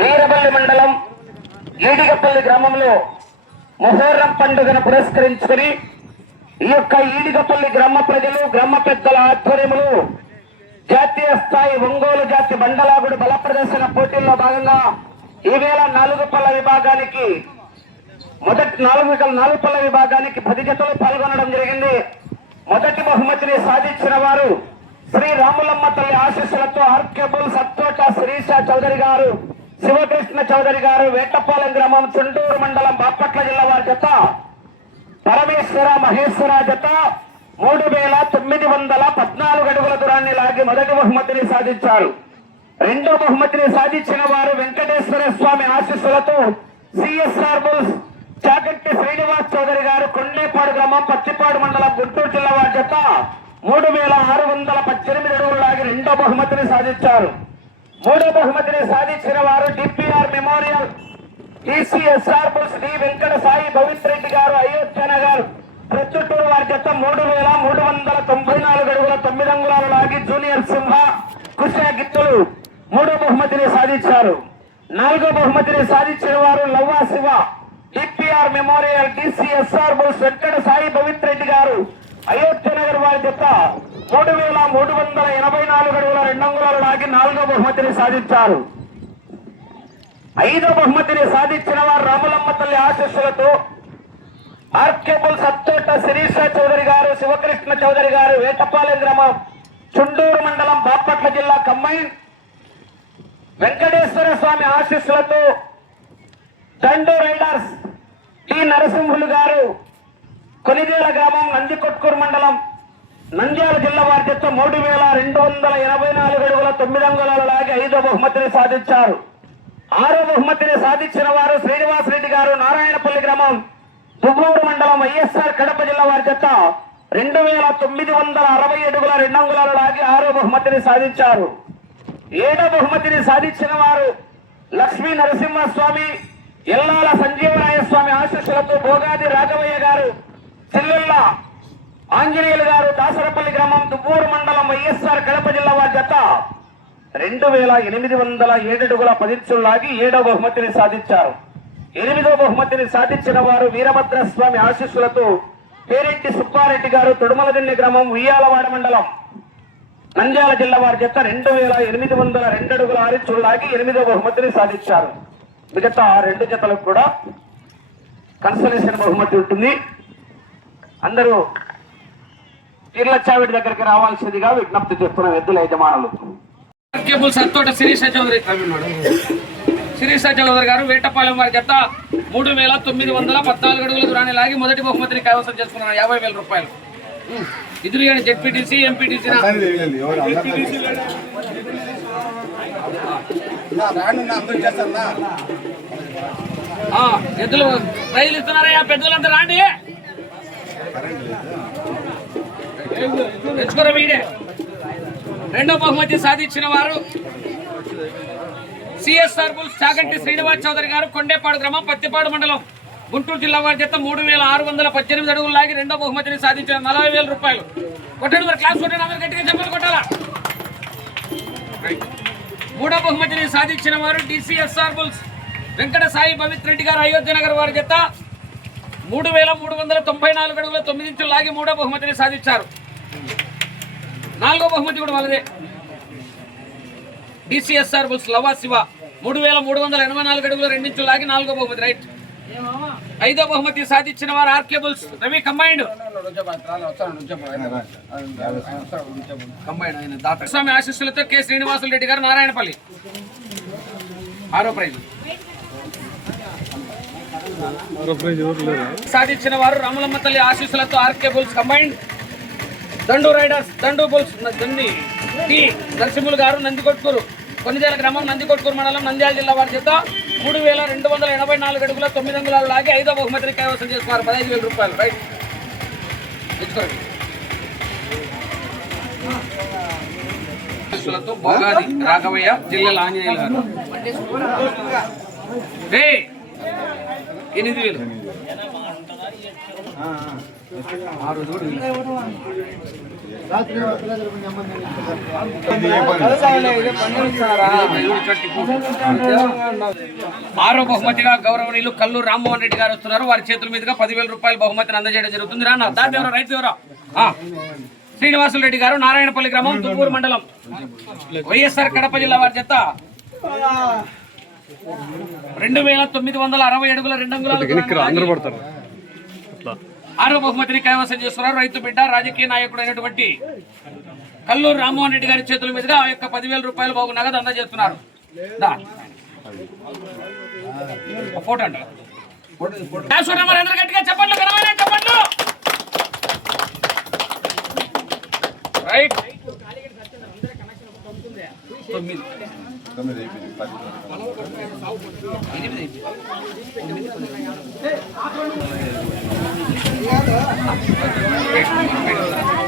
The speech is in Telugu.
వీరపల్లి మండలం ఈడిగపల్లి గ్రామంలో మొహర్రం పండుగను పురస్కరించుకుని ఈ యొక్క ఈడిగపల్లి గ్రామ ప్రజలు గ్రామ పెద్దల ఆధ్వర్యంలో జాతీయ స్థాయి ఒంగోలు జాతి బండలాగుడు బల ప్రదర్శన పోటీల్లో భాగంగా ఈవేళ 4 పళ్ళ విభాగానికి మొదటి 4 పళ్ళ విభాగానికి 10 జతలు పాల్గొనడం జరిగింది. మొదటి బహుమతిని సాధించిన వారు శ్రీ రాములమ్మ తల్లి ఆశీస్సులతో ఆర్కేబుల్ సత్తోట శిరీష చౌదరి గారు, శివకృష్ణ చౌదరి గారు, వేటపాలెం గ్రామం, చుండూరు మండలం, బాపట్ల జిల్లా వారి జత పరమేశ్వర మహేశ్వర జత 3914 అడుగుల దూరాన్ని లాగి మొదటి బహుమతిని సాధించారు. రెండో బహుమతిని సాధించిన వారు వెంకటేశ్వర స్వామి ఆశీస్సులతో సిఎస్ఆర్ బుల్స్ చాగంటి శ్రీనివాస్ చౌదరి గారు, కొండేపాడు గ్రామం, పచ్చిపాడు మండలం, గుంటూరు జిల్లా వారి జత 3618 అడుగులు లాగి రెండో బహుమతిని సాధించారు. మూడో బహుమతిని సాధించిన వారు DPR memorial TCSR bulls D Venkata Sai Pavitra Reddy garu, Ayodhya Nagar, Proddatur వారి జత 3394 అడుగుల 9 అంగుళాలు లాగి జూనియర్ సింహ కుషా గిత్తులు మూడో బహుమతిని సాధించారు. నాలుగో బహుమతిని సాధించిన వారు Lavva Shiva DPR memorial TCSR bulls Venkata Sai Pavitra Reddy garu, Ayodhya Nagar వారి జత 3384 అడుగుల 2 అంగుళాలు లాగి 4వ బహుమతిని సాధించారు. 5వ బహుమతిని సాధించిన వారు రాములమ్మ తల్లి ఆశీస్సులతో ఆర్కేబుల్ సత్తోట శిరీష చౌదరి గారు, శివకృష్ణ చౌదరి గారు, వేటపాలెం గ్రామం, చుండూరు మండలం, బాపట్ల జిల్లా కంబైన్ వెంకటేశ్వర స్వామి ఆశీస్సులతో దండు రైడర్స్ టి నరసింహులు గారు, కొనిదేల గ్రామం, నందికొట్కూరు మండలం, నంద్యాల జిల్లా వారి జత 3284 అడుగుల 9 అంగుళాలు లాగి 5వ బహుమతిని సాధించారు. 6వ బహుమతిని సాధించిన వారు శ్రీనివాస్ రెడ్డి గారు, నారాయణపల్లి గ్రామం, దుబ్బూరు మండలం, వైఎస్ఆర్ కడప జిల్లా వారి జత 2960 అడుగుల 2 అంగుళాలు లాగి 6వ బహుమతిని సాధించారు. 7వ బహుమతిని సాధించిన వారు లక్ష్మీ నరసింహస్వామి, ఎల్లాల సంజీవరాయ స్వామి ఆశీస్సులతో భోగాది రాఘవయ్య గారు, చిల్లెల్ల ఆంజనేయులు గారు, దాసరపల్లి గ్రామం, దుబ్బూరు మండలం, వైఎస్ఆర్ కడప జిల్లా వారి జత 2807 అడుగుల 10 ఇంచులు లాగి 7వ బహుమతిని సాధించారు. 8వ బహుమతిని సాధించిన వారు వీరభద్రస్వామి ఆశీస్సులతో పేరెడ్డి సుబ్బారెడ్డి గారు, తొడుమలదిన్నె గ్రామం, ఉయ్యాలవాడ మండలం, నంద్యాల జిల్లా వారి జత 2802 అడుగుల 6 ఇంచులు లాగి 8వ బహుమతిని సాధించారు. మిగతా 2 జతలకు కూడా కన్సలేషన్ బహుమతి ఉంటుంది. అందరూ తీర్లచ్చావిడి దగ్గరికి రావాల్సిందిగా విజ్ఞప్తి చేస్తున్న ఎద్దుల యజమానులు. సత్తోట శిరీష చౌదరి గారు, వేటపాలెం వారి జత 3914 అడుగుల దూరాన్ని లాగి మొదటి బహుమతిని కైవసం చేసుకున్నారు. 50,000 రూపాయలు. ఇదిలు జెడ్పీటీసీ, ఎంపీటీసీ ఎద్దులు ప్రైజులు ఇస్తున్నారయ్యా, పెద్దలంతా రాండి తెచ్చుకోరా వీడే. 2వ బహుమతి సాధించిన వారు సిఎస్ఆర్ బుల్స్ చాగంటి శ్రీనివాస్ చౌదరి గారు, కొండేపాడు గ్రామం, పత్తిపాడు మండలం, గుంటూరు జిల్లా వారి జత 3618 అడుగులు లాగి 2వ బహుమతిని సాధించిన 40,000 రూపాయలు. కొట్టండి మరి, క్లాస్ కొట్టండి, అందరు గట్టిగా చెప్పాలి, కొట్టాలా. 3వ బహుమతిని సాధించిన వారు డిసిఎస్ఆర్ బుల్స్ వెంకట సాయి పవిత్ర రెడ్డి గారు, అయోధ్య నగర్ వారి జత 3394 అడుగుల 9 ఇంచులు లాగి 3వ బహుమతిని సాధించారు. 4వ బహుమతి కూడా వాళ్ళదే. డిసిఎస్ఆర్ బుల్స్ లవా శివ 3384 అడుగుల 2 ఇంచులు లాగి 4వ బహుమతి. రైట్. 5వ బహుమతి సాధించిన వారు ఆర్కేబుల్స్ రవి కంబైండ్ స్వామి ఆశీస్సులతో కె శ్రీనివాసులు రెడ్డి గారు, నారాయణపల్లి. 6వ ప్రైజ్ సాధించిన వారు రాములమ్మ తల్లి ఆశీస్సులతో ఆర్కేబుల్స్ కంబైండ్ దండు రైడర్స్, దండు బుల్స్ టి నరసింహులు గారు, నందికొట్కూరు, కొన్నిదేల గ్రామం, నందికొట్కూరు మండలం, నంద్యాల జిల్లా వారి చేత 3284 అడుగుల 9 అంగుళాలు లాగి 5వ బహుమతిని కైవసం చేసుకున్నారు. 15,000 రూపాయలు. రైట్. భోగాది రాఘవయ్య, జిల్లాల ఆంజనేయులు గారు 8,000. 6 ఆరో బహుమతిగా గౌరవనీయులు కల్లూరు రామ్మోహన్ రెడ్డి గారు వస్తున్నారు. వారి చేతుల మీదుగా 10,000 రూపాయల బహుమతిని అందజేయడం జరుగుతుంది. రానా దాదేవరా రైతు దేవరా శ్రీనివాసులు రెడ్డి గారు, నారాయణపల్లి గ్రామం, తుమ్మూరు మండలం, వైఎస్ఆర్ కడప జిల్లా వారి చేత 2,960 అడుగుల 2 అంగుళాలు ఆరో బహుమతిని కైవసం చేస్తున్నారు. రైతు బిడ్డ రాజకీయ నాయకుడు అయినటువంటి కల్లూరు రామ్మోహన్ రెడ్డి గారి చేతుల మీదుగా ఆ యొక్క 10,000 రూపాయలు బాగు నగదు అందజేస్తున్నారు. ఫోటో అంట గట్టిగా చెప్పండి, చెప్పండి. రైట్ 9